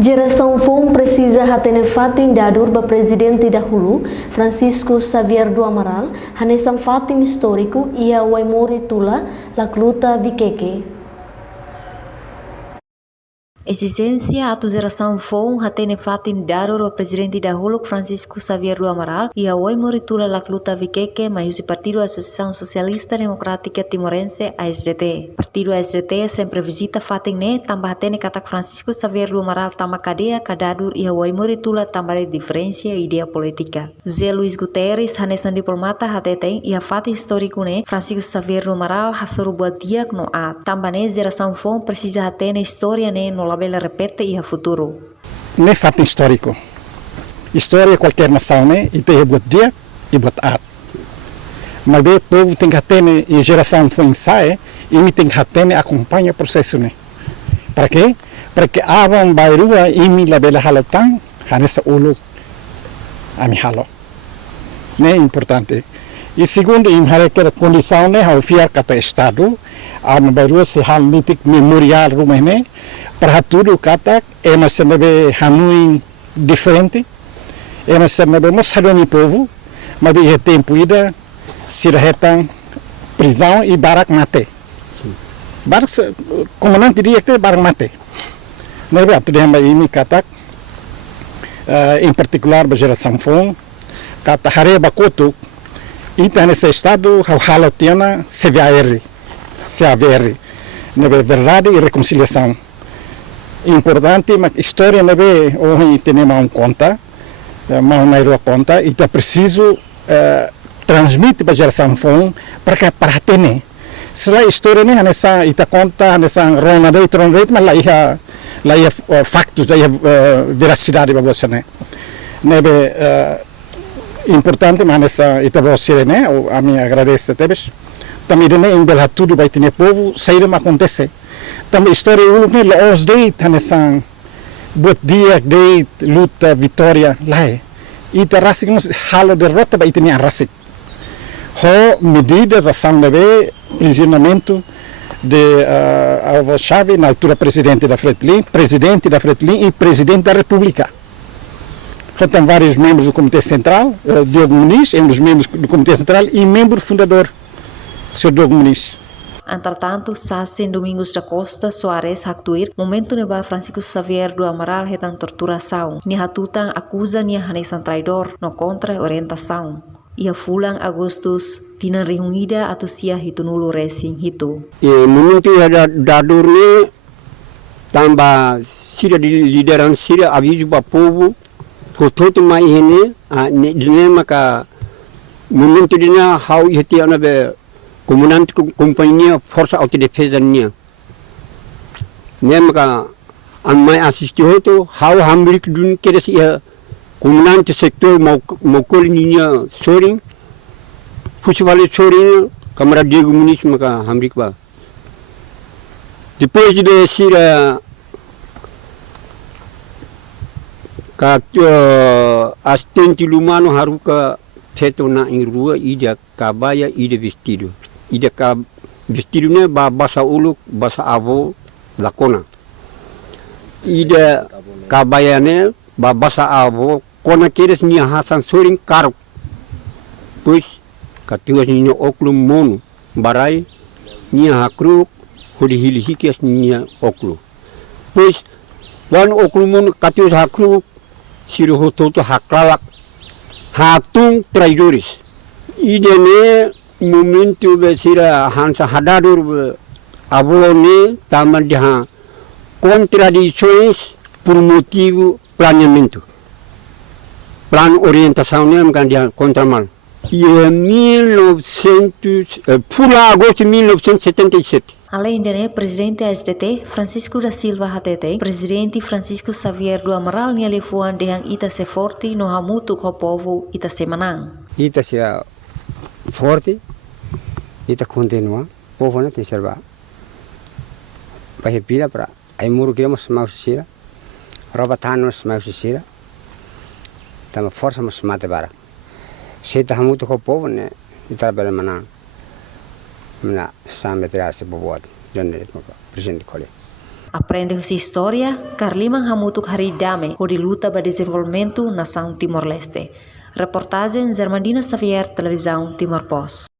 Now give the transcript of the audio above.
Geração FOM precisa hatenefatin dadur ba presidente dahulu Francisco Xavier do Amaral hanesam fatin histórico ia waimori tula lakluta vikeke. Existência atu geração FOM hatene fatin dadur o presidente dahulu Francisco Xavier do Amaral ia waimori tula lakluta vikeke maiusi Partido Associação Socialista Democrática Timorense ASDT. Partido ASDT sempre visita fatin ne tambah hatene katak Francisco Xavier do Amaral tama kadea kadadur ia waimori tula tambah diferensia idea politika. José Luis Guterres hanesan diplomata hateten ia fatin histórico ne Francisco Xavier do Amaral hasuru buat diak no a tambah ne geração FOM precisa hatene história ne no bela repete e a futuro. Não é fato histórico. História qualquer nação, né? E tem buat dia e buat at. Mas o povo tem que ter e geração foi ensaio e tem que ter acompanha o processo, né? Para quê? Para que avam bairua e me la bela halotang hanessa ulu a mi halo. Né? Importante. E segundo, em a condição, né? Ao fiar kata estado, a bairua se hal mitik memorial rumah, né? Para tudo kata é uma cena hanui diferente, é uma cena mas hadoni povo, mas é tempo ida sirahetang prisão e barak mate. Barak comandante direto barak mate. Não é tudo ini kata em particular a geração FOM kata hareba kotu ita nesse estado halotiana CVR, na verdade e reconciliação. Importante, mas história não é hoje temos conta, conta e é preciso transmitir para a geração FOM para ter. Se a história não é nessa ita conta nessa rona de tron rate, mas lá ia factos, lá ia veracidade para você, né? Não é importante, mas nessa ita você, né? A minha agradeço até vez. Também né em bela tudo vai ter povo, sair mas acontece. Também história uluk ni laos date hanesan buat dia date luta vitória lá ita rasik mas halo derrota ba itini rasik ho medidas ação leve prisionamento de Alvo Chave na altura presidente da Fretilin e presidente da República. Tem vários membros do Comitê Central, Diogo Muniz é um dos membros do Comitê Central e membro fundador, Sr. Diogo Muniz. Entretanto, Sassin Domingos da Costa Soares haktuir momento neba Francisco Xavier do Amaral hetang torturação. Ni hatutang acusa ni hanesan traidor no contra orientação. Ia fulang Agustus tinan rihungida atau sia hitunulu racing hitu. Momento ada dadur ni tambah sira di lideran sira aviso para povo hototo mai ini ne maka momento dina how ihti ana be comandante companhia força autodefesa nia maka an mai assistiu to how hamrik dun keres ia comandante sector mokol nia soring fusivale soring kamera Diego Muniz maka hamrik ba depois de sira assistente lumano haruka seto na rua ida kabaya ida vestido ida ka vestido bahasa uluk bahasa avo lakona ida kabayane bahasa avo kona keres ni hasan soring karuk pois katiwas ni oklum mono barai ni hakru hodi hilihikes ni oklu pois wan oklum mono katiwas hakru siro hototo haklak hatung traidores ida ne momento besira hansa hadadur abone taman dia contradições por motivo planeamento plano orientação nem kan dia contramal e 1900 por agosto de 1977. Além de presidente ASDT Francisco da Silva hatete presidente Francisco Xavier do Amaral nia lefuan dehang ita se forte no hamutu ko povo ita se manang ita se forte ita continua povo na serva pahipila para ai muru que mas mau sira robatanos mau sira tama força mas mate bara seta hamutu ko povo ne ita bela manang na sampai terasa berbuat dan presidente kole Aprende husi história, Carlimang hamutuk hari dame, ho di luta ba desenvolvimento nação Timor-Leste. Reportagem Zermandina Xavier, Televisão Timor Post.